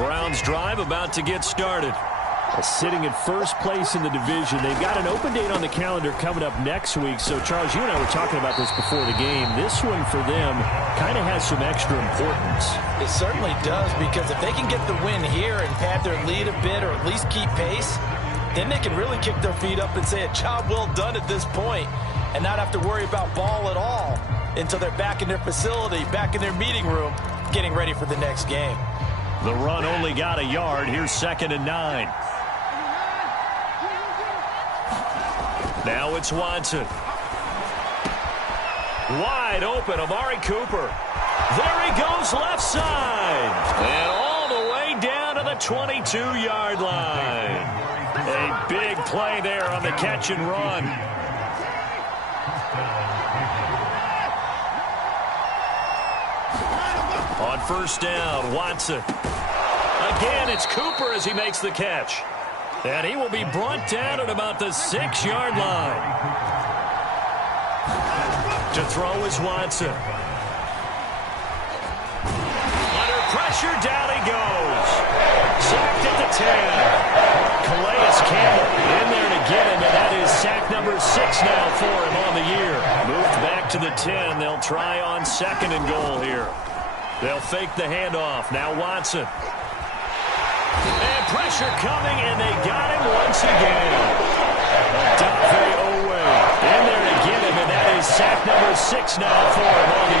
Browns drive about to get started. Sitting in first place in the division. They've got an open date on the calendar coming up next week. So, Charles, you and I were talking about this before the game. This one for them kind of has some extra importance. It certainly does, because if they can get the win here and pad their lead a bit or at least keep pace, then they can really kick their feet up and say a job well done at this point and not have to worry about ball at all until they're back in their facility, back in their meeting room, getting ready for the next game. The run only got a yard. Here's 2nd and 9. Now it's Watson. Wide open, Amari Cooper. There he goes, left side. And all the way down to the 22-yard line. A big play there on the catch and run. On first down, Watson. Again, it's Cooper as he makes the catch. And he will be brought down at about the 6-yard line. To throw is Watson. Under pressure, down he goes. Sacked at the 10. Calais Campbell in there to get him, and that is sack number 6 now for him on the year. Moved back to the 10. They'll try on 2nd and goal here. They'll fake the handoff. Now Watson. And pressure coming, and they got him once again. Dafe Owe in there to get him, and that is sack number 6 now for him on the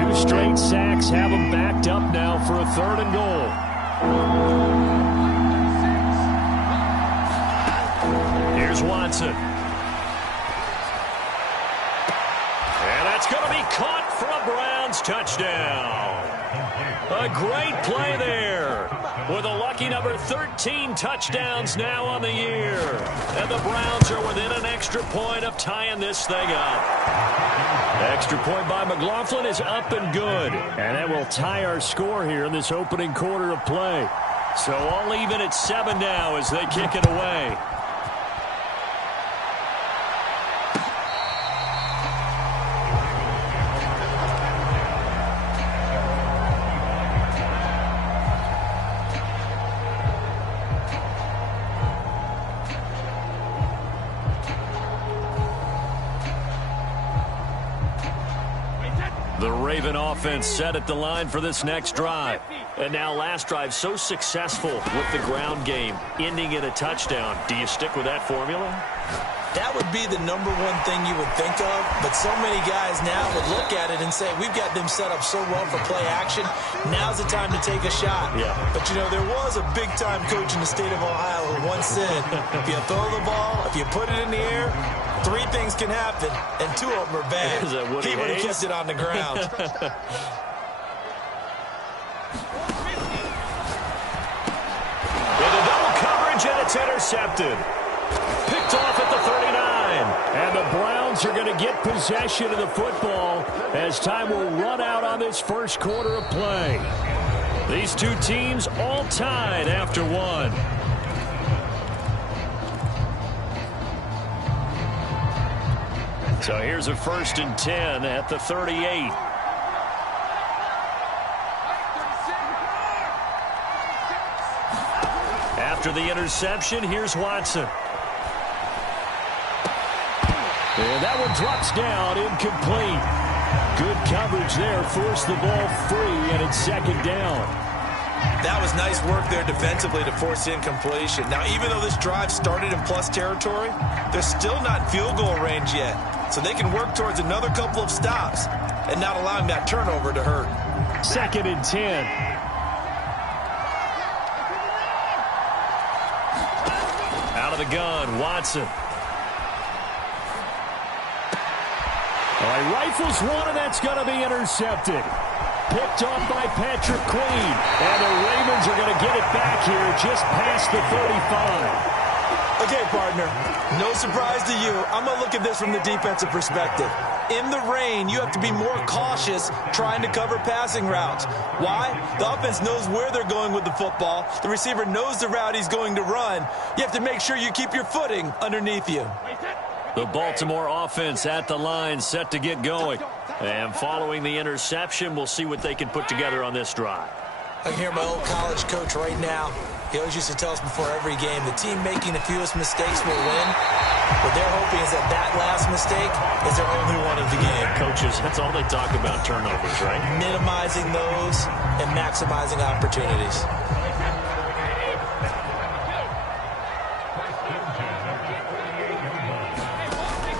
year. 2 straight sacks have him backed up now for a 3rd and goal. Here's Watson. And that's going to be caught for a Browns touchdown. A great play there. With a lucky number 13 touchdowns now on the year. And the Browns are within an extra point of tying this thing up. Extra point by McLaughlin is up and good. And that will tie our score here in this opening quarter of play. So all even at 7 now as they kick it away. The Raven offense set at the line for this next drive. And now last drive so successful with the ground game, ending in a touchdown. Do you stick with that formula? That would be the number one thing you would think of, but so many guys now would look at it and say, we've got them set up so well for play action. Now's the time to take a shot. Yeah. But, you know, there was a big-time coach in the state of Ohio who once said, if you throw the ball, if you put it in the air, 3 things can happen, and 2 of them are bad. He would have kept it on the ground. With a double coverage, and it's intercepted. Picked off at the 39. And the Browns are going to get possession of the football as time will run out on this first quarter of play. These 2 teams all tied after 1. So here's a 1st and 10 at the 38. After the interception, here's Watson. And that one drops down, incomplete. Good coverage there, forced the ball free, and it's 2nd down. That was nice work there defensively to force incompletion. Now, even though this drive started in plus territory, they're still not in field goal range yet. So they can work towards another couple of stops and not allowing that turnover to hurt. 2nd and 10. Out of the gun, Watson. All right, rifles one, and that's going to be intercepted. Picked off by Patrick Queen. And the Ravens are going to get it back here just past the 35. Okay, partner, no surprise to you. I'm going to look at this from the defensive perspective. In the rain, you have to be more cautious trying to cover passing routes. Why? The offense knows where they're going with the football. The receiver knows the route he's going to run. You have to make sure you keep your footing underneath you. The Baltimore offense at the line, set to get going. And following the interception, we'll see what they can put together on this drive. I can hear my old college coach right now. He always used to tell us before every game, the team making the fewest mistakes will win. What they're hoping is that that last mistake is their only one of the game. Coaches, that's all they talk about, turnovers, right? Minimizing those and maximizing opportunities.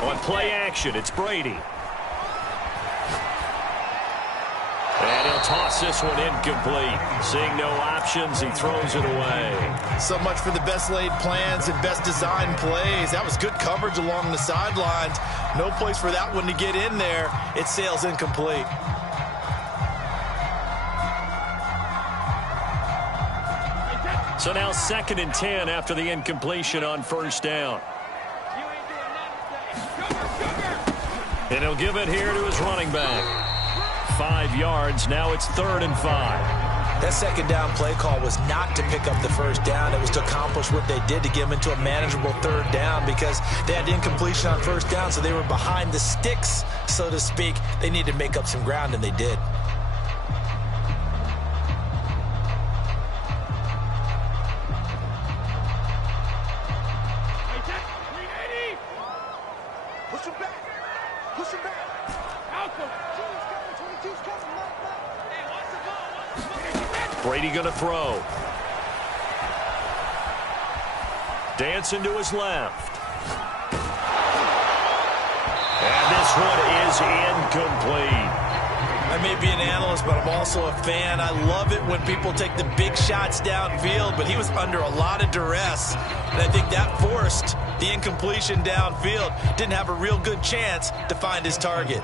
On play action, it's Brady. And he'll toss this one incomplete. Seeing no options, he throws it away. So much for the best laid plans and best designed plays. That was good coverage along the sidelines. No place for that one to get in there. It sails incomplete. So now 2nd and 10 after the incompletion on first down. And he'll give it here to his running back. 5 yards. Now it's 3rd and 5. That second down play call was not to pick up the first down. It was to accomplish what they did to get them into a manageable 3rd down because they had incompletion on first down, so they were behind the sticks, so to speak. They needed to make up some ground, and they did. Brady going to throw. Dancing to his left. And this one is incomplete. I may be an analyst, but I'm also a fan. I love it when people take the big shots downfield, but he was under a lot of duress, and I think that forced the incompletion downfield. Didn't have a real good chance to find his target.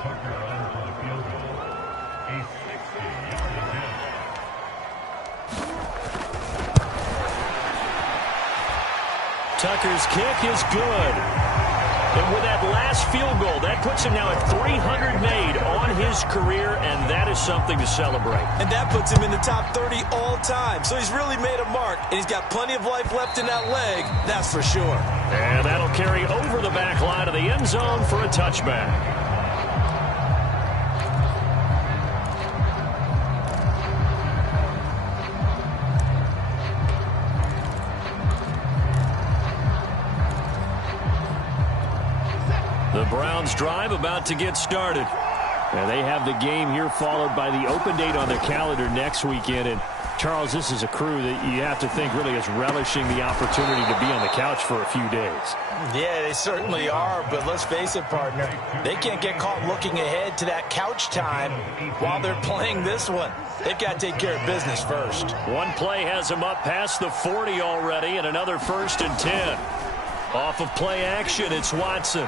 Tucker's kick is good. And with that last field goal, that puts him now at 300 made on his career, and that is something to celebrate. And that puts him in the top 30 all time. So he's really made a mark, and he's got plenty of life left in that leg, that's for sure. And that'll carry over the back line of the end zone for a touchback. The Browns drive about to get started. And they have the game here followed by the open date on their calendar next weekend. And Charles, this is a crew that you have to think really is relishing the opportunity to be on the couch for a few days. Yeah, they certainly are, but let's face it, partner, they can't get caught looking ahead to that couch time while they're playing this one. They've got to take care of business first. One play has them up past the 40 already, and another 1st and 10. Off of play action, it's Watson.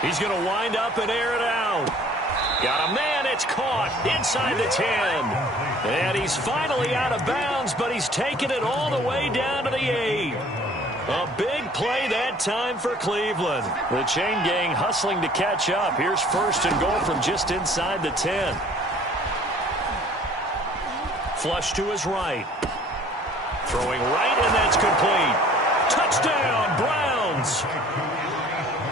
He's going to wind up and air it out. Got a man, it's caught inside the 10. And he's finally out of bounds, but he's taken it all the way down to the 8. A big play that time for Cleveland. The chain gang hustling to catch up. Here's 1st and goal from just inside the 10. Flush to his right. Throwing right, and that's complete. Touchdown, Browns.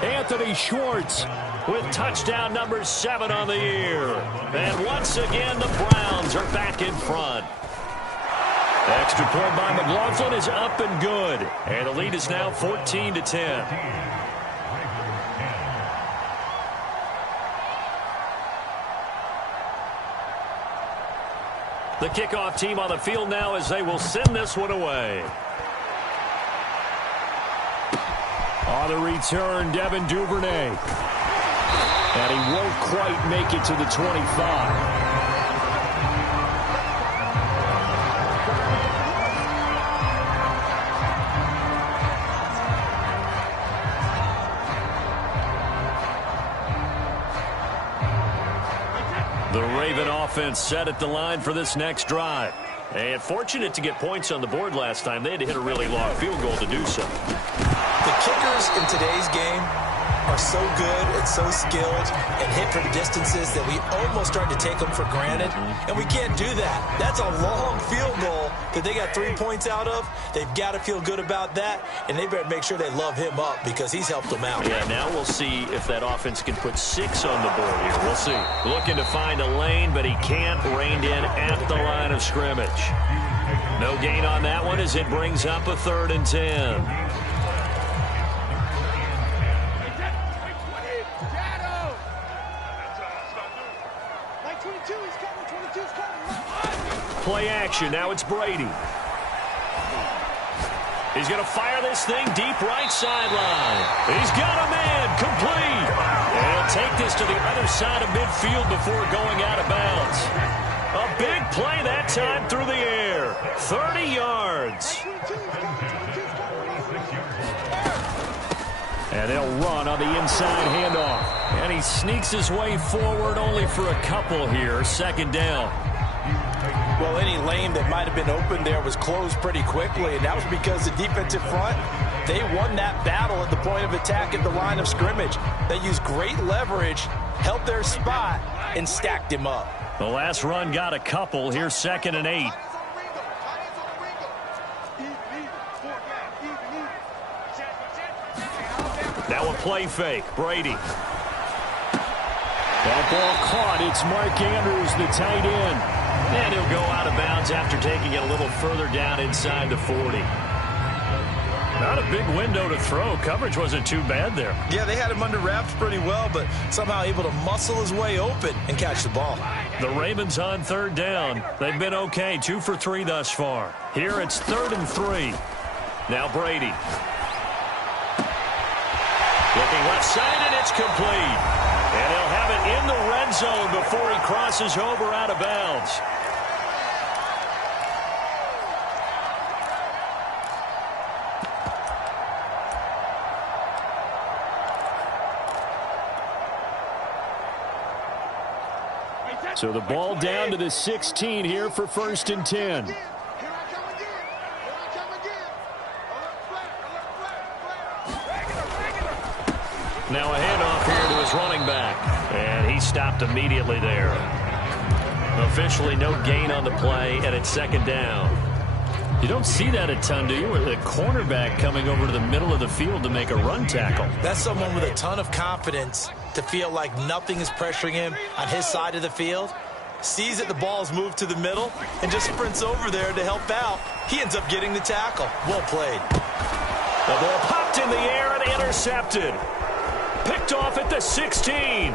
Anthony Schwartz with touchdown number 7 on the year. And once again, the Browns are back in front. Extra point by McLaughlin is up and good. And the lead is now 14-10. The kickoff team on the field now as they will send this one away. On the return, Devin Duvernay. And he won't quite make it to the 25. The Raven offense set at the line for this next drive. And fortunate to get points on the board last time. They had to hit a really long field goal to do so. The kickers in today's game are so good and so skilled and hit from distances that we almost start to take them for granted, and we can't do that. That's a long field goal that they got 3 points out of. They've got to feel good about that, and they better make sure they love him up because he's helped them out. Yeah, now we'll see if that offense can put 6 on the board here. We'll see. Looking to find a lane, but he can't. Reined in at the line of scrimmage. No gain on that one as it brings up a 3rd and 10. Play action. Now it's Brady. He's going to fire this thing deep right sideline. He's got a man. Complete. And he'll take this to the other side of midfield before going out of bounds. A big play that time through the air. 30 yards. And they'll run on the inside handoff. And he sneaks his way forward only for a couple here. 2nd down. Well, any lane that might have been open there was closed pretty quickly, and that was because the defensive front, they won that battle at the point of attack at the line of scrimmage. They used great leverage, held their spot, and stacked him up. The last run got a couple. Here's 2nd and 8. Now a play fake. Brady. That ball caught. It's Mark Andrews, the tight end. And he'll go out of bounds after taking it a little further down inside the 40. Not a big window to throw. Coverage wasn't too bad there. Yeah, they had him under wraps pretty well, but somehow able to muscle his way open and catch the ball. The Ravens on 3rd down. They've been okay, 2 for 3 thus far. Here it's 3rd and 3. Now Brady. Looking left side, and it's complete. And he'll have it in the red zone before he crosses over out of bounds. So the ball down to the 16 here for 1st and 10. Now a handoff here to his running back. And he stopped immediately there. Officially no gain on the play, and it's 2nd down. You don't see that a ton, do you? With a cornerback coming over to the middle of the field to make a run tackle. That's someone with a ton of confidence to feel like nothing is pressuring him on his side of the field. Sees that the ball is moved to the middle and just sprints over there to help out. He ends up getting the tackle. Well played. The ball popped in the air and intercepted. Picked off at the 16.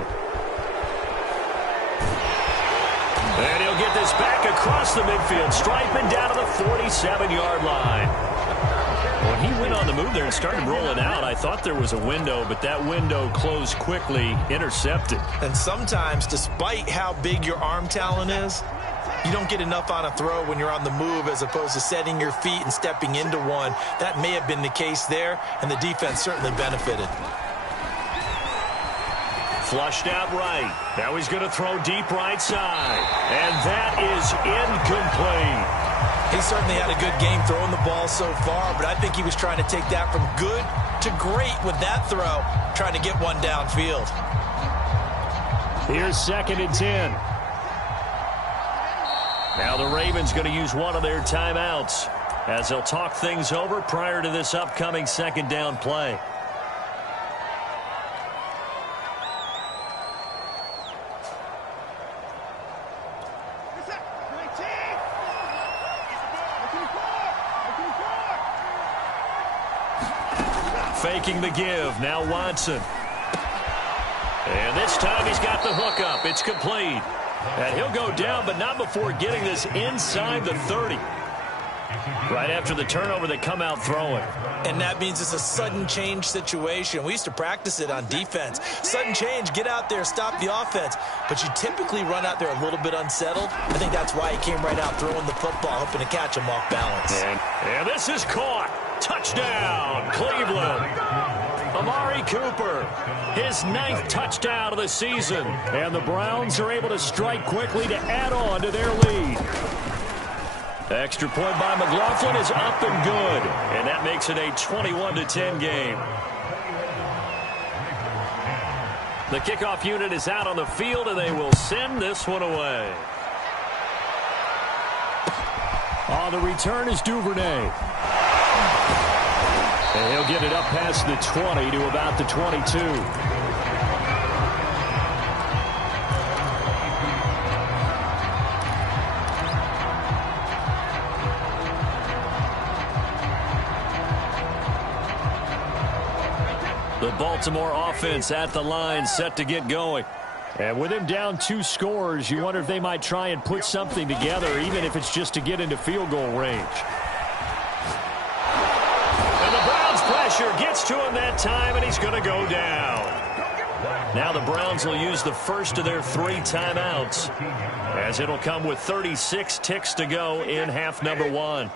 And he'll get this back across the midfield stripe and down to the 47-yard line. When he went on the move there and started rolling out, I thought there was a window, but that window closed quickly, intercepted. And sometimes, despite how big your arm talent is, you don't get enough on a throw when you're on the move as opposed to setting your feet and stepping into one. That may have been the case there, and the defense certainly benefited. Flushed out right. Now he's going to throw deep right side. And that is incomplete. He certainly had a good game throwing the ball so far, but I think he was trying to take that from good to great with that throw, trying to get one downfield. Here's 2nd and 10. Now the Ravens going to use one of their timeouts as they'll talk things over prior to this upcoming 2nd down play. Faking the give. Now Watson. And this time he's got the hook up. It's complete. And he'll go down, but not before getting this inside the 30. Right after the turnover, they come out throwing. And that means it's a sudden change situation. We used to practice it on defense. Sudden change, get out there, stop the offense. But you typically run out there a little bit unsettled. I think that's why he came right out throwing the football, hoping to catch him off balance. And this is caught. Touchdown, Cleveland. Amari Cooper, his 9th touchdown of the season. And the Browns are able to strike quickly to add on to their lead. Extra point by McLaughlin is up and good. And that makes it a 21-10 game. The kickoff unit is out on the field, and they will send this one away. On the return is Duvernay. And he'll get it up past the 20 to about the 22. The Baltimore offense at the line, set to get going. And with him down 2 scores, you wonder if they might try and put something together, even if it's just to get into field goal range. And the Browns' pressure gets to him that time, and he's going to go down. Now the Browns will use the first of their 3 timeouts, as it'll come with 36 ticks to go in half number 1.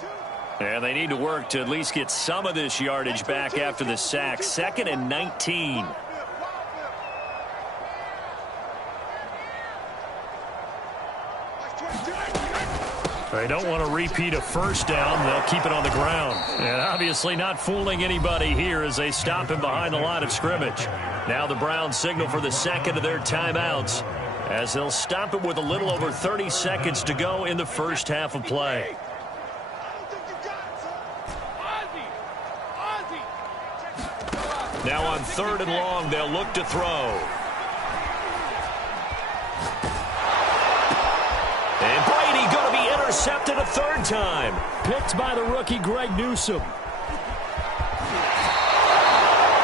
And they need to work to at least get some of this yardage back after the sack. 2nd and 19. They don't want to repeat a first down. They'll keep it on the ground. And obviously not fooling anybody here as they stop him behind the line of scrimmage. Now the Browns signal for the second of their timeouts, as they'll stop it with a little over 30 seconds to go in the first half of play. Now on 3rd and long, they'll look to throw. And Brady going to be intercepted a 3rd time. Picked by the rookie Greg Newsome.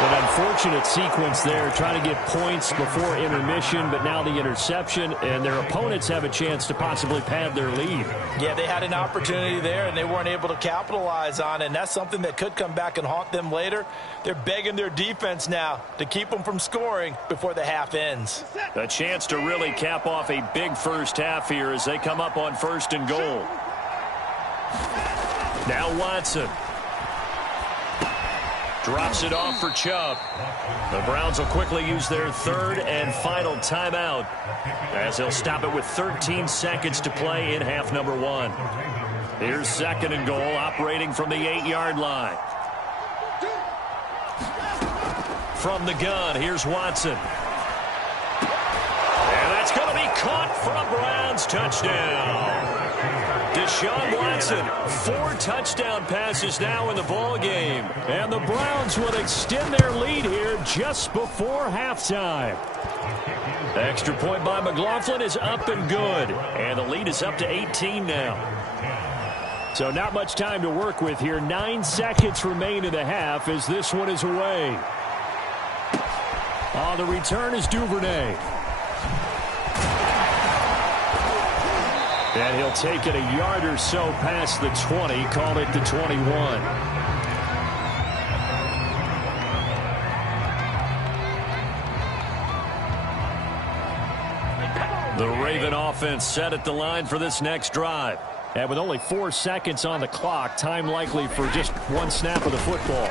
An unfortunate sequence there, trying to get points before intermission, but now the interception, and their opponents have a chance to possibly pad their lead. Yeah, they had an opportunity there, and they weren't able to capitalize on it, and that's something that could come back and haunt them later. They're begging their defense now to keep them from scoring before the half ends. A chance to really cap off a big first half here as they come up on 1st and goal. Now Watson. Drops it off for Chubb. The Browns will quickly use their 3rd and final timeout, as they'll stop it with 13 seconds to play in half number 1. Here's 2nd and goal, operating from the 8-yard line. From the gun, here's Watson. And that's going to be caught for a Browns touchdown. Deshaun Watson, 4 touchdown passes now in the ball game. And the Browns will extend their lead here just before halftime. Extra point by McLaughlin is up and good. And the lead is up to 18 now. So not much time to work with here. 9 seconds remain in the half as this one is away. On the return is Duvernay. And he'll take it a yard or so past the 20, call it the 21. The Raven offense set at the line for this next drive. And with only 4 seconds on the clock, time likely for just 1 snap of the football.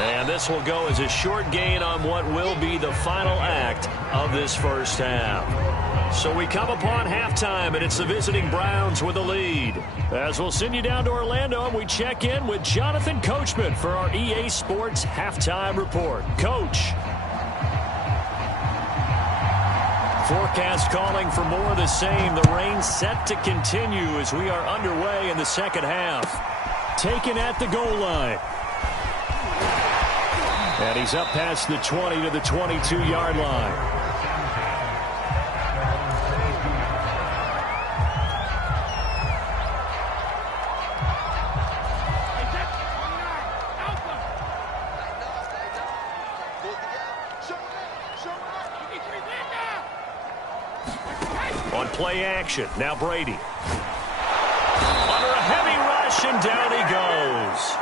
And this will go as a short gain on what will be the final act of this first half. So we come upon halftime, and it's the visiting Browns with the lead. As we'll send you down to Orlando, and we check in with Jonathan Coachman for our EA Sports Halftime Report. Coach. Forecast calling for more of the same. The rain set to continue as we are underway in the second half. Taken at the goal line. And he's up past the 20 to the 22-yard line. On play action, now Brady. Under a heavy rush, and down he goes.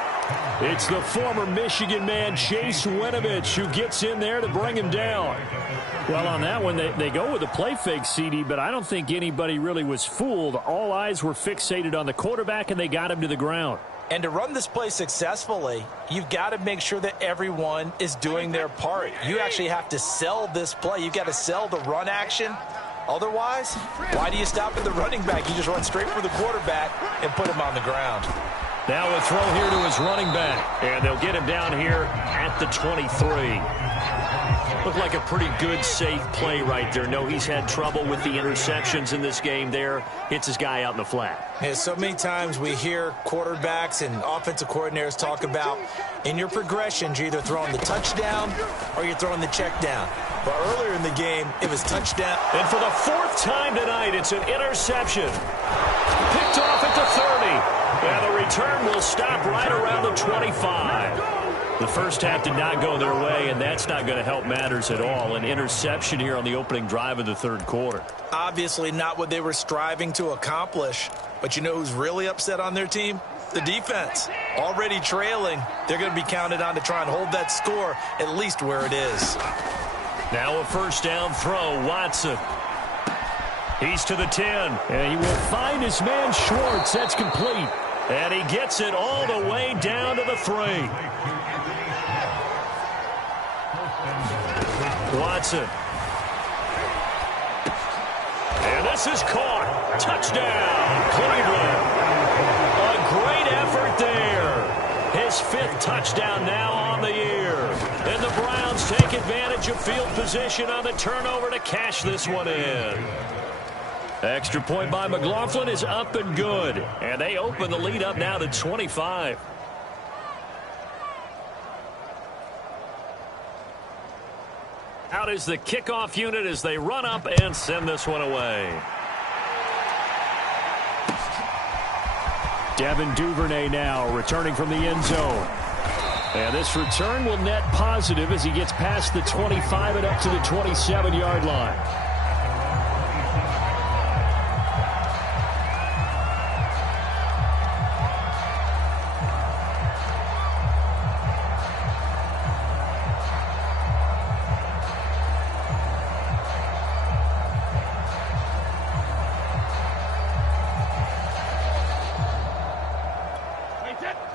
It's the former Michigan man, Chase Winovich, who gets in there to bring him down. Well, on that one, they go with a play fake, CD, but I don't think anybody really was fooled. All eyes were fixated on the quarterback, and they got him to the ground. And to run this play successfully, you've got to make sure that everyone is doing their part. You actually have to sell this play. You've got to sell the run action. Otherwise, why do you stop at the running back? You just run straight for the quarterback and put him on the ground. Now a throw here to his running back. And they'll get him down here at the 23. Looked like a pretty good, safe play right there. No, he's had trouble with the interceptions in this game there. Hits his guy out in the flat. Yeah, so many times we hear quarterbacks and offensive coordinators talk about in your progressions, you're either throwing the touchdown or you're throwing the check down. But earlier in the game, it was touchdown. And for the fourth time tonight, it's an interception. Picked off at the 30. And the return will stop right around the 25. The first half did not go their way, and that's not going to help matters at all. An interception here on the opening drive of the third quarter. Obviously not what they were striving to accomplish. But you know who's really upset on their team? The defense. Already trailing. They're going to be counted on to try and hold that score at least where it is. Now a first down throw, Watson. He's to the 10. And he will find his man Schwartz. That's complete. And he gets it all the way down to the 3. Watson. And this is caught. Touchdown, Cleveland. A great effort there. His 5th touchdown now on the year. And the Browns take advantage of field position on the turnover to cash this one in. Extra point by McLaughlin is up and good. And they open the lead up now to 25. Out is the kickoff unit as they run up and send this one away. Devin Duvernay now returning from the end zone. And this return will net positive as he gets past the 25 and up to the 27-yard line.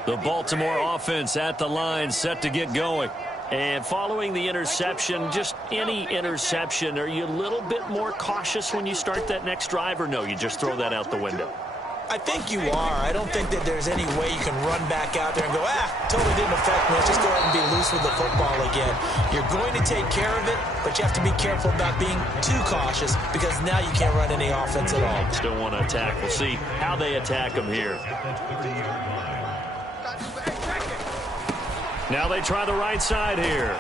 The Baltimore offense at the line, set to get going. And following the interception, just any interception, are you a little bit more cautious when you start that next drive, or no, you just throw that out the window? I think you are. I don't think that there's any way you can run back out there and go, totally didn't affect me. Let's just go ahead and be loose with the football again. You're going to take care of it, but you have to be careful about being too cautious because now you can't run any offense at all. Still want to attack. We'll see how they attack them here. Now they try the right side here.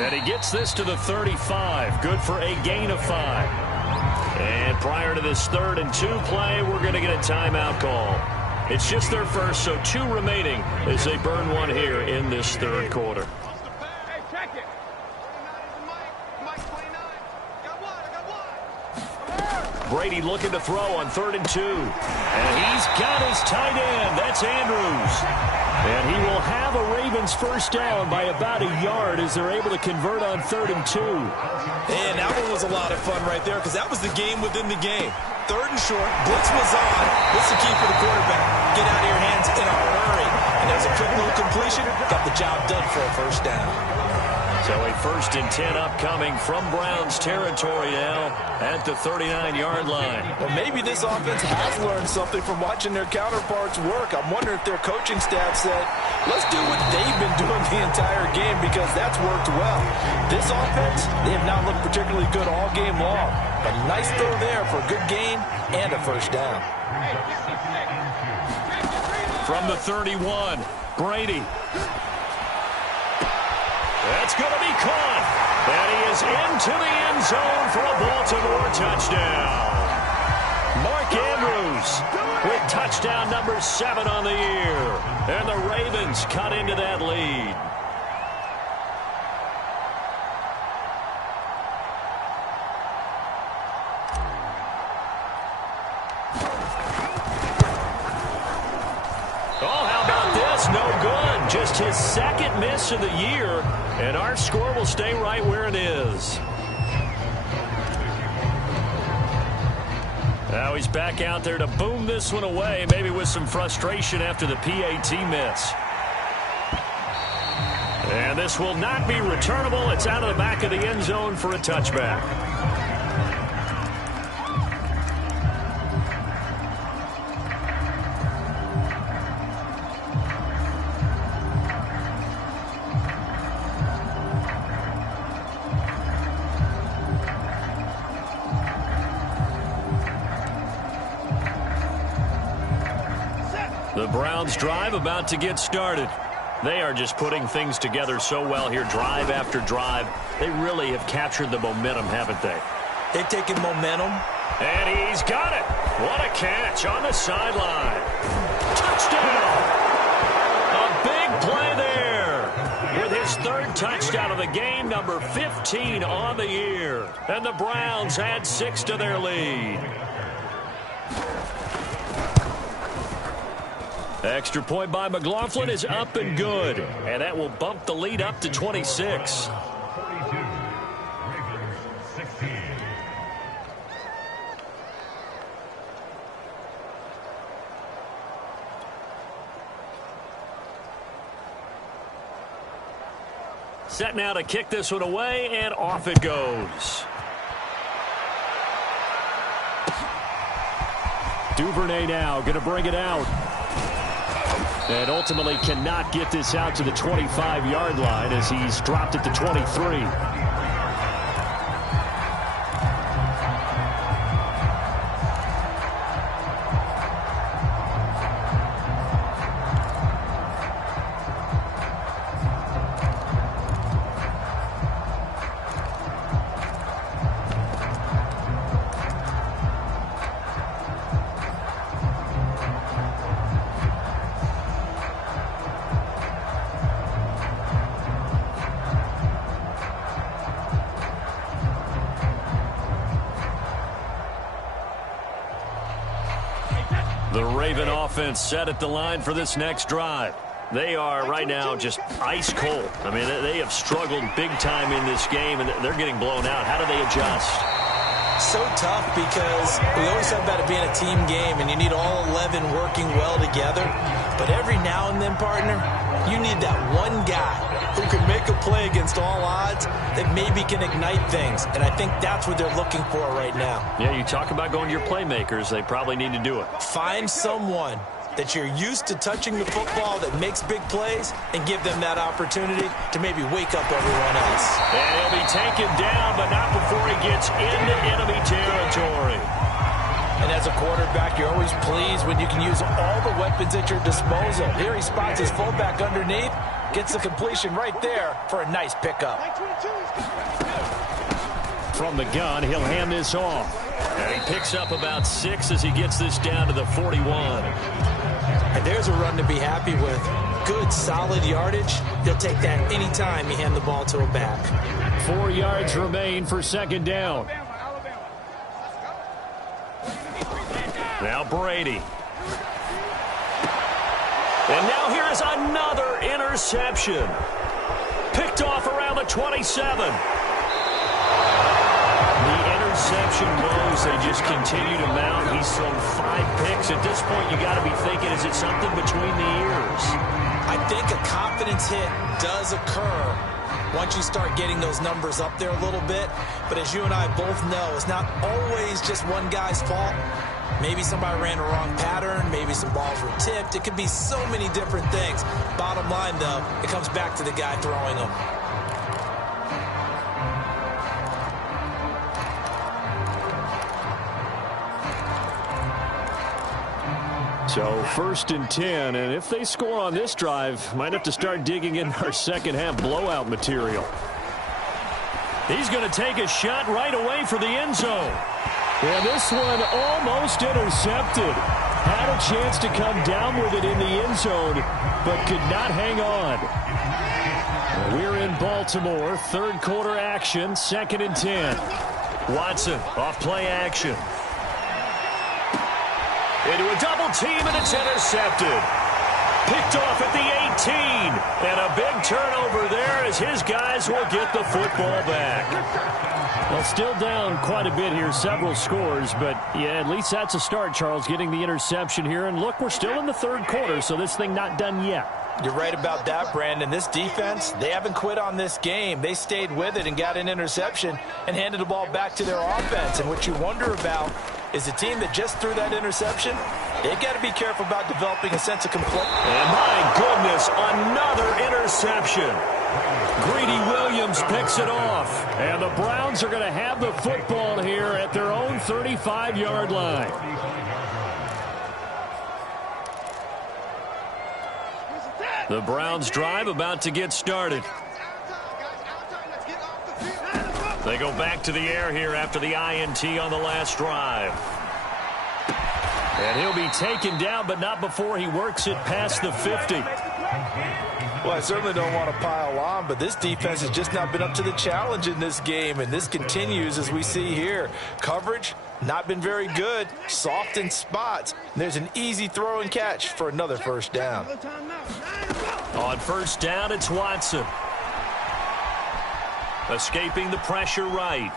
And he gets this to the 35. Good for a gain of 5. And prior to this 3rd and 2 play, we're going to get a timeout call. It's just their first, so 2 remaining as they burn one here in this third quarter. Brady looking to throw on 3rd and 2. And he's got his tight end. That's Andrews. And he will have a Ravens first down by about a yard as they're able to convert on 3rd and 2. And that one was a lot of fun right there because that was the game within the game. 3rd and short, blitz was on. What's the key for the quarterback? Get out of your hands in a hurry. And there's a quick little completion. Got the job done for a first down. So a 1st and 10 upcoming from Browns territory now at the 39-yard line. Well, maybe this offense has learned something from watching their counterparts work. I'm wondering if their coaching staff said, let's do what they've been doing the entire game because that's worked well. This offense, they have not looked particularly good all game long. But nice throw there for a good gain and a first down. From the 31, Brady. That's going to be caught. And he is into the end zone for a Baltimore touchdown. Mark Andrews with touchdown number 7 on the year. And the Ravens cut into that lead. Oh, how about this? No good. Just his 2nd miss of the year. And our score will stay right where it is. Now he's back out there to boom this one away, maybe with some frustration after the PAT miss. And this will not be returnable. It's out of the back of the end zone for a touchback. The Browns drive about to get started. They are just putting things together so well here, drive after drive. They really have captured the momentum, haven't they? They've taken momentum. And he's got it. What a catch on the sideline. Touchdown. A big play there. With his third touchdown of the game, number 15 on the year. And the Browns add 6 to their lead. Extra point by McLaughlin is up and good. And that will bump the lead up to 26. Set now to kick this one away, and off it goes. Duvernay now going to bring it out. And ultimately cannot get this out to the 25-yard line as he's dropped it to 23. The Raven offense set at the line for this next drive. They are right now just ice cold. I mean, they have struggled big time in this game, and they're getting blown out. How do they adjust? So tough because we always talk about it being a team game, and you need all 11 working well together. But every now and then, partner, you need that one guy who can make a play against all odds that maybe can ignite things. And I think that's what they're looking for right now. Yeah, you talk about going to your playmakers. They probably need to do it. Find someone that you're used to touching the football that makes big plays and give them that opportunity to maybe wake up everyone else. And he'll be taken down, but not before he gets into enemy territory. And as a quarterback, you're always pleased when you can use all the weapons at your disposal. Here he spots his fullback underneath, gets the completion right there for a nice pickup. From the gun, he'll hand this off. And he picks up about 6 as he gets this down to the 41. And there's a run to be happy with. Good, solid yardage. They'll take that anytime you hand the ball to a back. 4 yards remain for second down. Now Brady. And now here is another interception. Picked off around the 27. The interception goes. They just continue to mount. He's thrown 5 picks. At this point, you got to be thinking, is it something between the ears? I think a confidence hit does occur once you start getting those numbers up there a little bit. But as you and I both know, it's not always just one guy's fault. Maybe somebody ran a wrong pattern. Maybe some balls were tipped. It could be so many different things. Bottom line, though, it comes back to the guy throwing them. So 1st and 10, and if they score on this drive, might have to start digging in our second half blowout material. He's going to take a shot right away for the end zone. And this one almost intercepted. Had a chance to come down with it in the end zone, but could not hang on. We're in Baltimore, 3rd quarter action, 2nd and 10. Watson off play action. Into a double team, and it's intercepted. Picked off at the 18. And a big turnover there as his guys will get the football back. Well, still down quite a bit here, several scores, but yeah, at least that's a start, Charles, getting the interception here. And look, we're still in the 3rd quarter, so this thing not done yet. You're right about that, Brandon. This defense, they haven't quit on this game. They stayed with it and got an interception and handed the ball back to their offense. And what you wonder about is the team that just threw that interception, they've got to be careful about developing a sense of complaint. And my goodness, another interception. Greedy Williams picks it off. And the Browns are going to have the football here at their own 35-yard line. The Browns drive about to get started. They go back to the air here after the INT on the last drive. And he'll be taken down, but not before he works it past the 50. Well, I certainly don't want to pile on, but this defense has just not been up to the challenge in this game, and this continues as we see here. Coverage, not been very good, soft in spots. There's an easy throw and catch for another first down. On first down, it's Watson. Escaping the pressure right.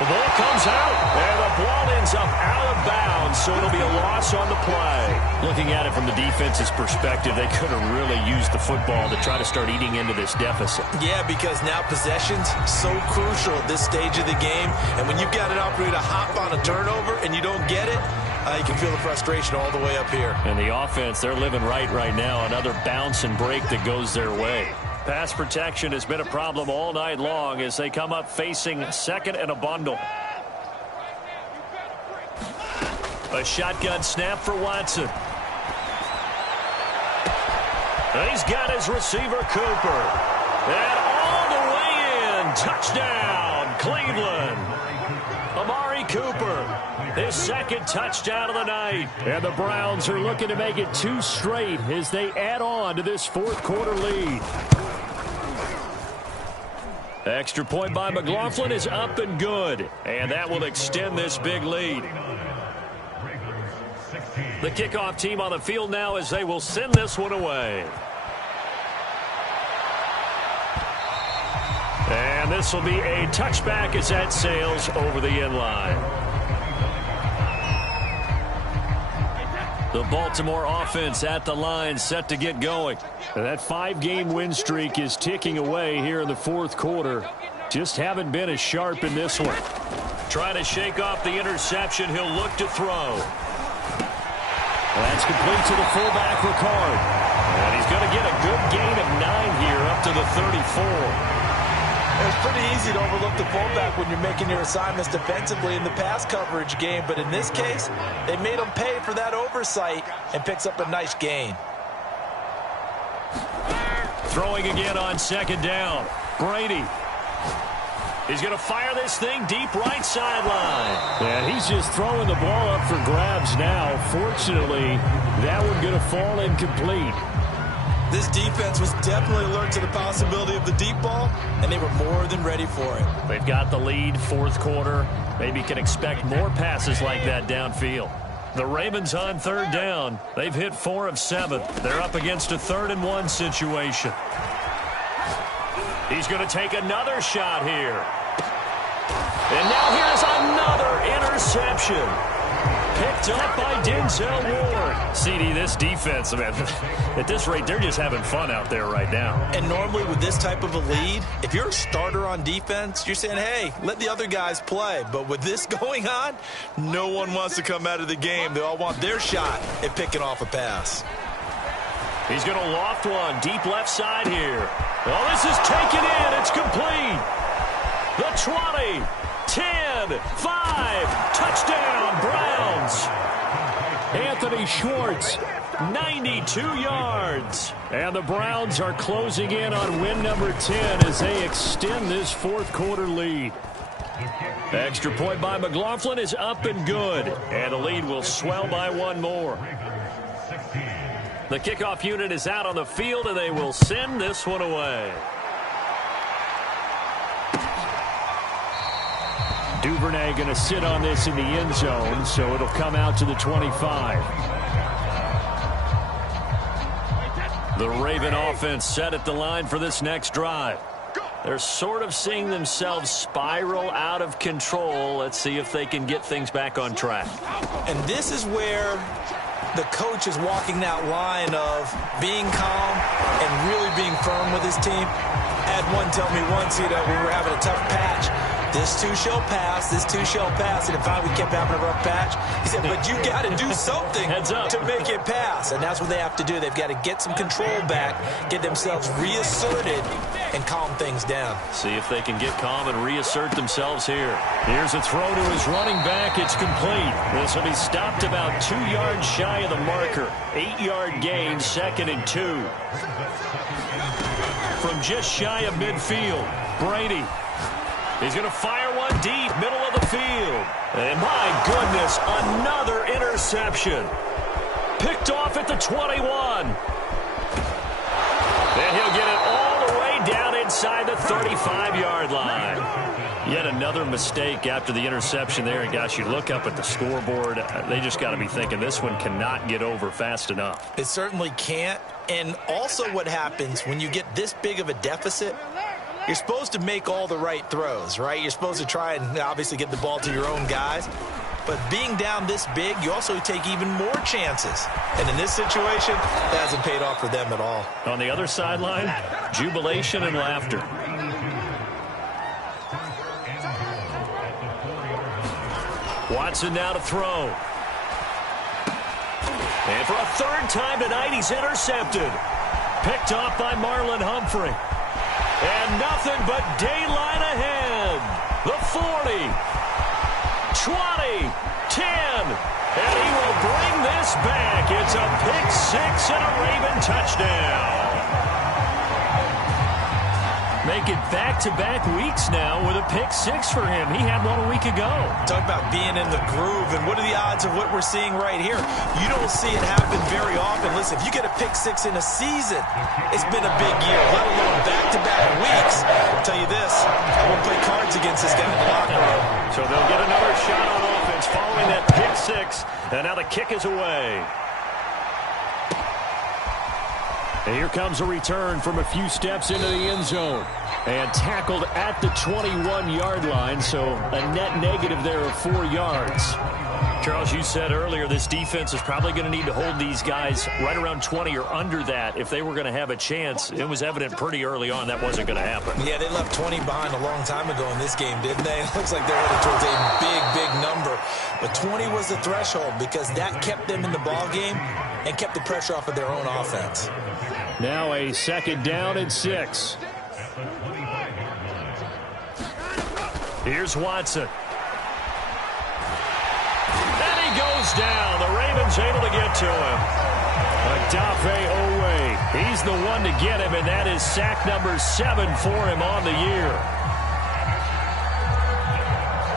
The ball comes out, and the ball ends up out of bounds, so it'll be a loss on the play. Looking at it from the defense's perspective, they could have really used the football to try to start eating into this deficit. Yeah, because now possession's so crucial at this stage of the game, and when you've got an opportunity to hop on a turnover and you don't get it, you can feel the frustration all the way up here. And the offense, they're living right now. Another bounce and break that goes their way. Pass protection has been a problem all night long as they come up facing second and a bundle. A shotgun snap for Watson. And he's got his receiver, Cooper. And all the way in. Touchdown, Cleveland. Amari Cooper. His second touchdown of the night. And the Browns are looking to make it 2 straight as they add on to this fourth quarter lead. Extra point by McLaughlin is up and good. And that will extend this big lead. The kickoff team on the field now as they will send this one away. And this will be a touchback as that sails over the end line. The Baltimore offense at the line set to get going. And that 5-game win streak is ticking away here in the fourth quarter. Just haven't been as sharp in this one. Trying to shake off the interception. He'll look to throw. That's complete to the fullback, Ricard. And he's going to get a good gain of 9 here up to the 34. It's pretty easy to overlook the fullback when you're making your assignments defensively in the pass coverage game, but in this case, they made him pay for that oversight and picks up a nice gain. Throwing again on second down. Brady. He's going to fire this thing deep right sideline. And he's just throwing the ball up for grabs now. Fortunately, that one going to fall incomplete. This defense was definitely alert to the possibility of the deep ball, and they were more than ready for it. They've got the lead, fourth quarter. Maybe can expect more passes like that downfield. The Ravens on third down. They've hit 4 of 7. They're up against a 3rd-and-1 situation. He's going to take another shot here. And now here's another interception. Picked up by Denzel Ward. CD, this defense, man, at this rate, they're just having fun out there right now. And normally with this type of a lead, if you're a starter on defense, you're saying, hey, let the other guys play. But with this going on, no one wants to come out of the game. They all want their shot at picking off a pass. He's going to loft one deep left side here. Oh, this is taken in. It's complete. The 20, 10, 5, touchdown, Browns. Anthony Schwartz, 92 yards. And the Browns are closing in on win number 10 as they extend this fourth quarter lead. Extra point by McLaughlin is up and good. And the lead will swell by 1 more. The kickoff unit is out on the field, and they will send this one away. Duvernay going to sit on this in the end zone, so it'll come out to the 25. The Raven offense set at the line for this next drive. They're sort of seeing themselves spiral out of control. Let's see if they can get things back on track. And this is where the coach is walking that line of being calm and really being firm with his team. I had one tell me once, we were having a tough patch. this too shall pass, this too shall pass. And finally we kept having a rough patch. He said, but you got to do something to make it pass. And that's what they have to do. They've got to get some control back, get themselves reasserted, and calm things down. See if they can get calm and reassert themselves here. Here's a throw to his running back. It's complete. This will be stopped about 2 yards shy of the marker. 8-yard gain, 2nd and 2. From just shy of midfield, Brady. He's going to fire one deep, middle of the field. And my goodness, another interception. Picked off at the 21. And he'll get it all the way down inside the 35-yard line. Yet another mistake after the interception there. And gosh, you look up at the scoreboard, they just got to be thinking this one cannot get over fast enough. It certainly can't. And also what happens when you get this big of a deficit, you're supposed to make all the right throws, right? You're supposed to try and obviously get the ball to your own guys. But being down this big, you also take even more chances. And in this situation, that hasn't paid off for them at all. On the other sideline, jubilation and laughter. Watson now to throw. And for a third time tonight, he's intercepted. Picked off by Marlon Humphrey. And nothing but daylight ahead. The 40, 20, 10. And he will bring this back. It's a pick six and a Raven touchdown. Make it back-to-back weeks now with a pick six for him. He had one a week ago. Talk about being in the groove, and what are the odds of what we're seeing right here? You don't see it happen very often. Listen, if you get a pick six in a season, it's been a big year, let alone back-to-back weeks. I'll tell you this, I won't play cards against this guy in the locker room. So they'll get another shot on offense following that pick six, and now the kick is away. And here comes a return from a few steps into the end zone. And tackled at the 21-yard line, so a net negative there of 4 yards. Charles, you said earlier this defense is probably going to need to hold these guys right around 20 or under that if they were going to have a chance. It was evident pretty early on that wasn't going to happen. Yeah, they left 20 behind a long time ago in this game, didn't they? It looks like they're headed towards a big, big number. But 20 was the threshold because that kept them in the ball game and kept the pressure off of their own offense. Now a 2nd down and 6. Here's Watson. And he goes down. The Ravens able to get to him. Odafe Oweh. He's the one to get him, and that is sack number 7 for him on the year.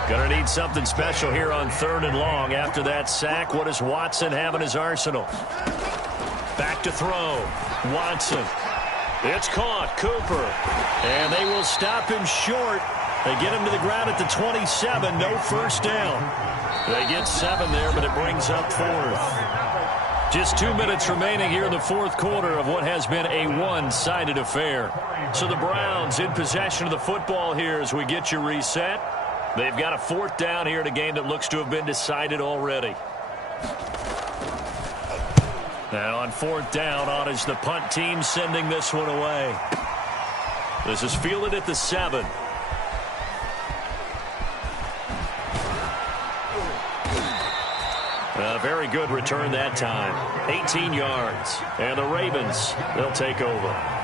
Going to need something special here on 3rd and long. After that sack, what does Watson have in his arsenal? Back to throw. Watson. It's caught. Cooper. And they will stop him short. They get him to the ground at the 27. No first down. They get 7 there, but it brings up 4th. Just 2 minutes remaining here in the 4th quarter of what has been a one-sided affair. So the Browns in possession of the football here as we get you reset. They've got a 4th down here in a game that looks to have been decided already. Now on 4th down, on is the punt team sending this one away. This is fielded at the 7. A very good return that time. 18 yards. And the Ravens, they'll take over.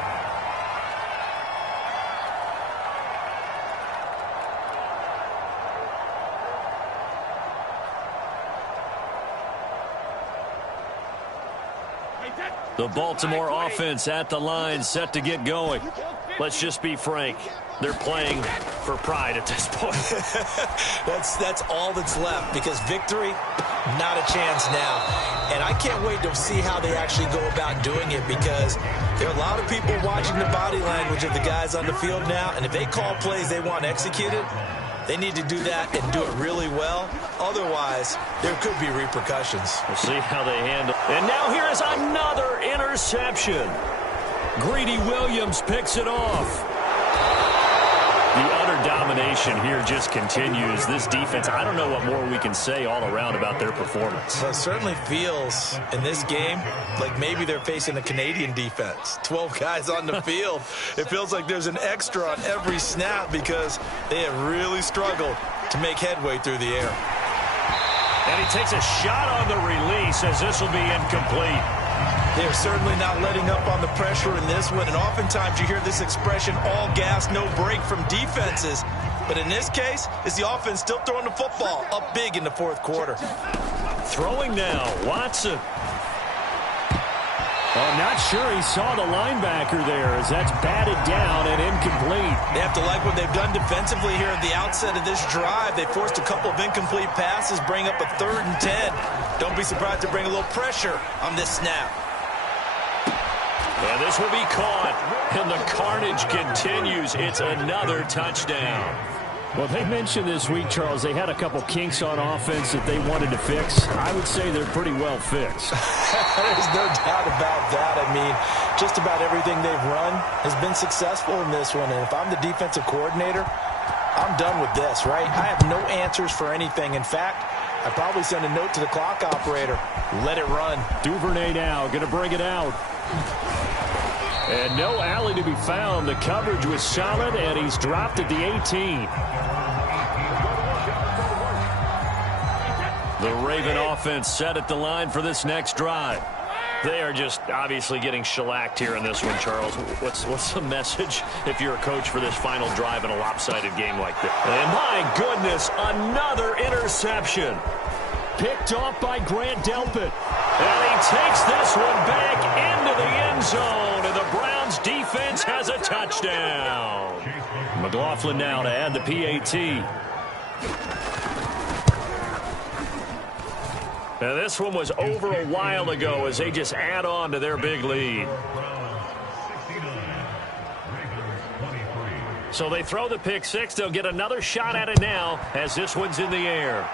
The Baltimore offense at the line, set to get going. Let's just be frank. They're playing for pride at this point. That's all that's left, because victory, not a chance now. And I can't wait to see how they actually go about doing it, because there are a lot of people watching the body language of the guys on the field now, and if they call plays they want executed, they need to do that and do it really well. Otherwise, there could be repercussions. We'll see how they handle. And now here is another interception. Greedy Williams picks it off. The utter domination here just continues. This defense, I don't know what more we can say all around about their performance. Well, it certainly feels in this game like maybe they're facing a Canadian defense. 12 guys on the field. It feels like there's an extra on every snap because they have really struggled to make headway through the air. And he takes a shot on the release as this will be incomplete. They're certainly not letting up on the pressure in this one, and oftentimes you hear this expression, all gas, no break from defenses. But in this case, it's the offense still throwing the football up big in the fourth quarter. Throwing now, Watson. I'm not sure he saw the linebacker there as that's batted down and incomplete. They have to like what they've done defensively here at the outset of this drive. They forced a couple of incomplete passes, bring up a 3rd and 10. Don't be surprised to bring a little pressure on this snap. And this will be caught, and the carnage continues. It's another touchdown. Well, they mentioned this week, Charles, they had a couple kinks on offense that they wanted to fix. I would say they're pretty well fixed. There's no doubt about that. I mean, just about everything they've run has been successful in this one. And if I'm the defensive coordinator, I'm done with this, right? I have no answers for anything. In fact, I'd probably send a note to the clock operator. Let it run. Duvernay now going to bring it out. And no alley to be found. The coverage was solid, and he's dropped at the 18. The Raven offense set at the line for this next drive. They are just obviously getting shellacked here in this one, Charles. What's the message if you're a coach for this final drive in a lopsided game like this? And my goodness, another interception. Picked off by Grant Delpit. And he takes this one back into the end zone. And the Browns defense has a touchdown. McLaughlin now to add the PAT. Now this one was over a while ago as they just add on to their big lead. So they throw the pick six. They'll get another shot at it now as this one's in the air.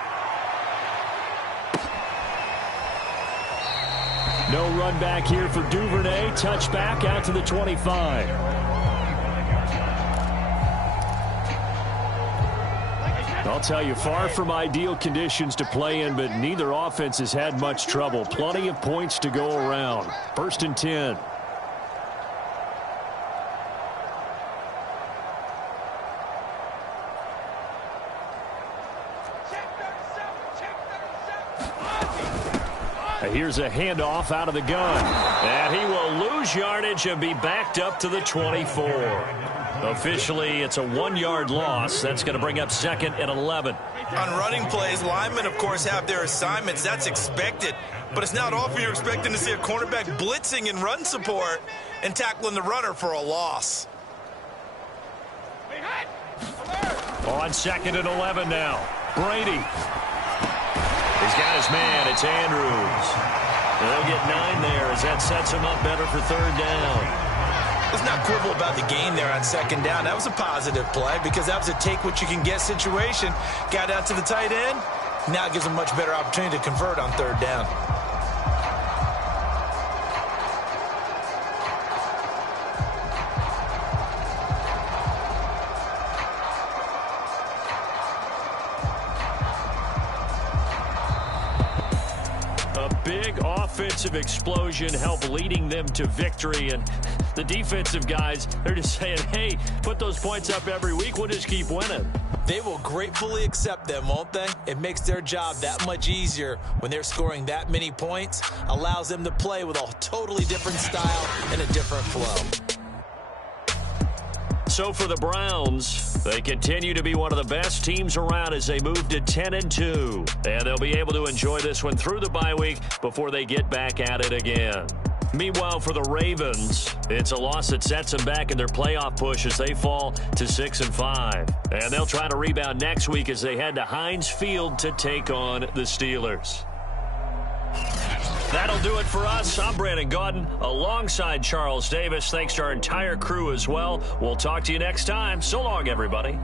No run back here for Duvernay. Touchback out to the 25. I'll tell you, far from ideal conditions to play in, but neither offense has had much trouble. Plenty of points to go around. 1st and 10. Here's a handoff out of the gun. And he will lose yardage and be backed up to the 24. Officially, it's a 1-yard loss. That's going to bring up 2nd and 11. On running plays, linemen, of course, have their assignments. That's expected. But it's not often you're expecting to see a cornerback blitzing in run support and tackling the runner for a loss. On 2nd and 11 now. Brady. He's got his man. It's Andrews. They'll get 9 there as that sets him up better for 3rd down. Let's not quibble about the gain there on 2nd down. That was a positive play because that was a take-what-you-can-get situation. Got out to the tight end. Now it gives him a much better opportunity to convert on 3rd down. Big offensive explosion helped leading them to victory, and the defensive guys, they're just saying, hey, put those points up every week, we'll just keep winning. They will gratefully accept them, won't they? It makes their job that much easier when they're scoring that many points, allows them to play with a totally different style and a different flow. So for the Browns, they continue to be one of the best teams around as they move to 10-2. And they'll be able to enjoy this one through the bye week before they get back at it again. Meanwhile, for the Ravens, it's a loss that sets them back in their playoff push as they fall to 6-5. And they'll try to rebound next week as they head to Heinz Field to take on the Steelers. That'll do it for us. I'm Brandon Gaudin alongside Charles Davis. Thanks to our entire crew as well. We'll talk to you next time. So long, everybody.